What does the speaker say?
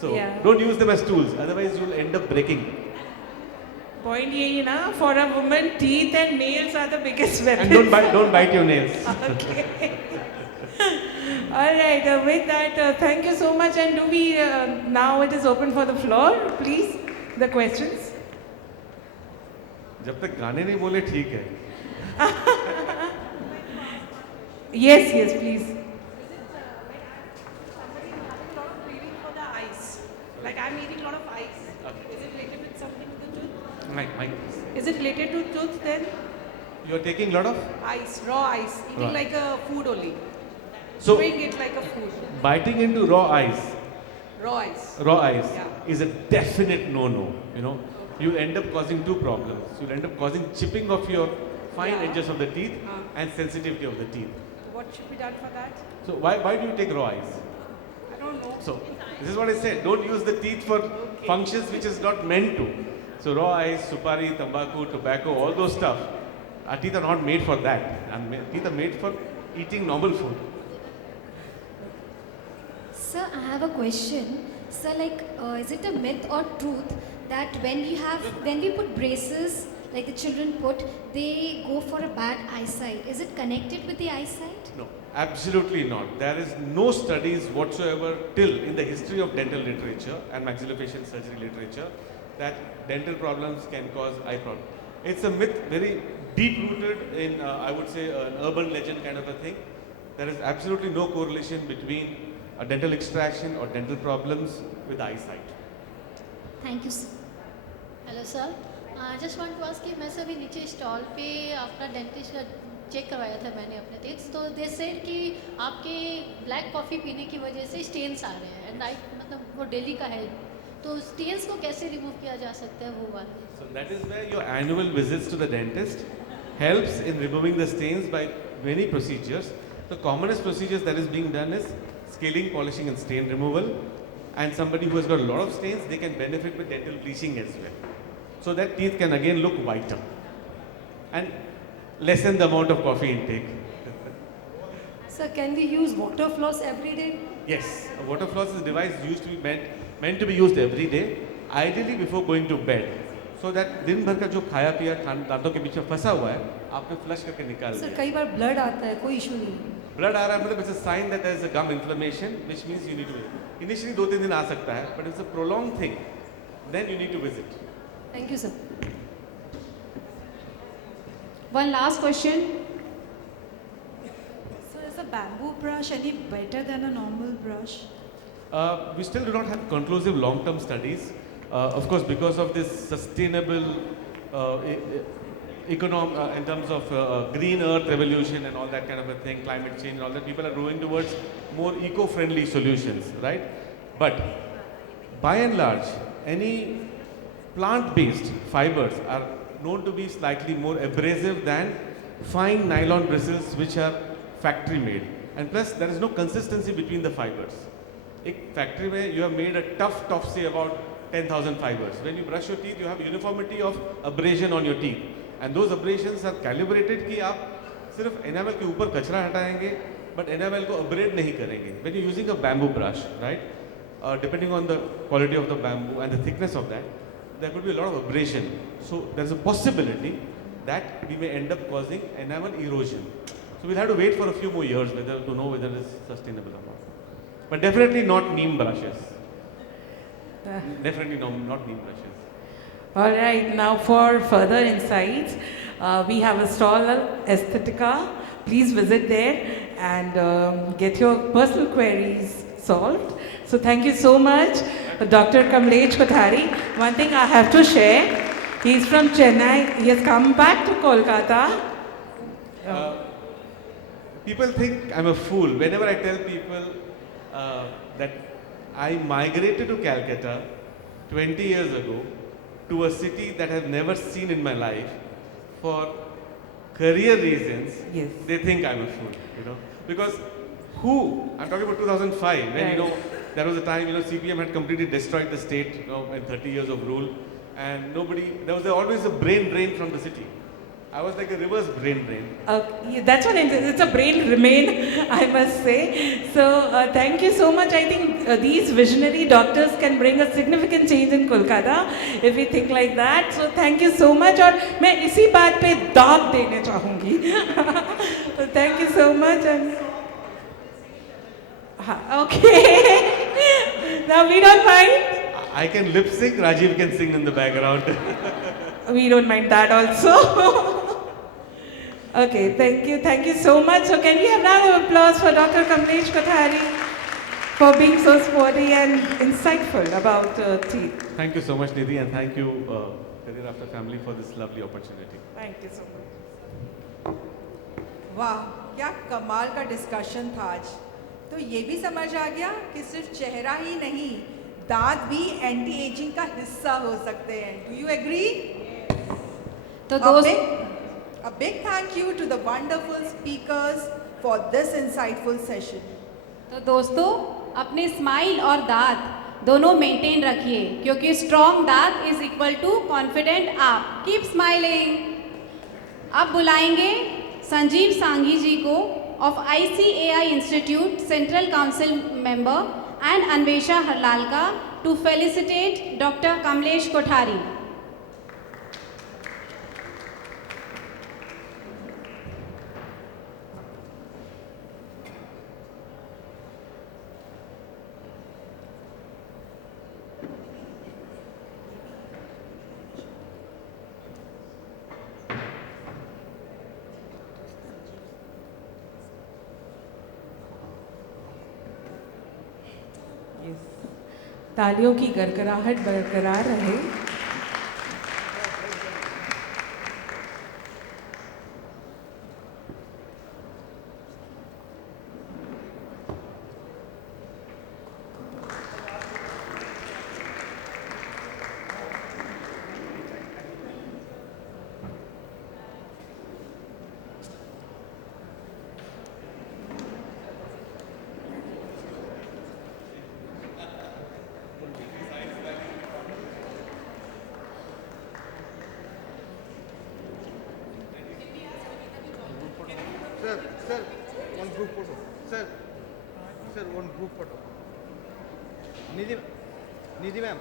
So Yeah. don't use them as tools, otherwise you'll end up breaking. Point यही ना, for a woman, teeth and nails are the biggest weapons. And don't bite your nails. Okay. All right. With that, thank you so much. And do we now it is open for the floor, please, the questions. जब तक गाने नहीं बोले ठीक है. Yes, yes, please. Somebody having a lot of craving for the ice. Like I'm eating a lot of ice. Is it related with something to the tooth? Mike. Is it related to tooth then? You are taking a lot of Ice, raw ice. Eating Raw. like a food only. so Chewing it like a food. biting into raw ice. Raw ice. Raw ice Yeah. is a definite no-no. You know, you'll end up causing two problems. You'll end up causing chipping of your fine Yeah. edges of the teeth Uh. and sensitivity of the teeth. What should be done for that? So why do you take raw ice? I don't know. So this is what I said. Don't use the teeth for functions which is not meant to. So raw ice, supari, tambaku, tobacco, all those stuff. Our teeth are not made for that. And teeth are made for eating normal food. Sir, I have a question. Sir, like, is it a myth or truth that when we put braces, like the children put, they go for a bad eyesight? Is it connected with the eyesight? No, absolutely not. There is no studies whatsoever till in the history of dental literature and maxillofacial surgery literature that dental problems can cause eye problems. It's a myth, very deep rooted in, I would say, an urban legend kind of a thing. There is absolutely no correlation between a dental extraction or dental problems with eyesight. Thank you, sir. Hello sir, just want to ask कि मैं सभी नीचे stall पे अपना dentist का check करवाया था मैंने अपने टीथ, तो दे सेड कि आपके ब्लैक कॉफ़ी पीने की वजह से स्टेन्स आ रहे हैं एंड आई मतलब वो डेली का है, तो स्टेन्स को कैसे रिमूव किया जा सकता है वो वाला? So that is where your annual visits to the dentist helps in removing the stains by many procedures. The commonest procedures that is being done is scaling, polishing and stain removal. And somebody who has got a lot of stains, they can benefit with dental bleaching as well. So that teeth can again look whiter and lessen the amount of coffee intake. Sir, can we use water floss every day? Yes, a water floss is a device used to be meant to be used every day, ideally before going to bed. So that दिन भर का जो खाया पिया दांतों के पीछे फंसा हुआ है, आपने फ्लश करके निकाल सर दिया. कई बार ब्लड आता है, कोई इशू नहीं है. Blood आ रहा है मतलब it's a sign that there is a gum inflammation, which means you need to visit. Initially 2-3 दिन आ सकता है, but it's a prolonged thing. Then you need to visit. Thank you, sir. One last question. So is a bamboo brush any better than a normal brush? We still do not have conclusive long-term studies. Of course, because of this sustainable in terms of green earth revolution and all that kind of a thing, climate change and all that, people are going towards more eco-friendly solutions, right? But by and large, any plant-based fibers are known to be slightly more abrasive than fine nylon bristles which are factory-made. And plus, there is no consistency between the fibers. एक factory में you have made a tough say about 10,000 fibers. When you brush your teeth, you have uniformity of abrasion on your teeth. And those abrasions are calibrated कि आप सिर्फ enamel के ऊपर कचरा हटाएंगे, but enamel को abrade नहीं करेंगे. When you're using a bamboo brush, right? Depending on the quality of the bamboo and the thickness of that, there could be a lot of abrasion. So there's a possibility that we may end up causing enamel erosion. So we'll have to wait for a few more years whether to know whether it's sustainable or not. But definitely not neem brushes. Definitely not neem brushes. All right, now for further insights, we have a stall, Aesthetica. Please visit there and get your personal queries solved. So thank you so much, Dr. Kamlesh Kothari. One thing I have to share, he's from Chennai. He has come back to Kolkata. People think I'm a fool whenever I tell people that I migrated to Calcutta 20 years ago to a city that I've never seen in my life for career reasons. Yes. They think I'm a fool, you know, because I'm talking about 2005 when, Right. you know, there was a time, you know, CPM had completely destroyed the state, you know, in 30 years of rule, and there was always a brain drain from the city. I was like a reverse brain drain. Yeah, that's what it's a brain remain, I must say. So thank you so much. I think these visionary doctors can bring a significant change in Kolkata if we think like that. So thank you so much. और मैं इसी बात पे दाग देने चाहूँगी. So thank you so much. And okay. Now we don't mind. I can lip sync, Rajiv can sing in the background. We don't mind that also. Okay, thank you so much. So can we have round of applause for Dr. Kamlesh Kothari for being so sporty and insightful about teeth. Thank you so much, Nidhi, and thank you, Career After Family, for this lovely opportunity. Thank you so much. वाह क्या कमाल का discussion था आज. तो ये भी समझ आ गया कि सिर्फ चेहरा ही नहीं, दांत भी एंटी एजिंग का हिस्सा हो सकते हैं. Do you agree? तो A big thank you to the wonderful speakers for this insightful session. तो दोस्तों अपने स्माइल और दांत दोनों मेंटेन रखिए क्योंकि स्ट्रॉन्ग दांत इज इक्वल टू कॉन्फिडेंट आप. Keep smiling. अब बुलाएंगे संजीव सांघी जी को of ICAI institute central council member and Anvesha Harlalka to felicitate doctor Kamlesh Kothari. तालियों की गड़गड़ाहट बरकरार रहे. Sir, one group photo. Sir, one group photo. Nidhi ma'am.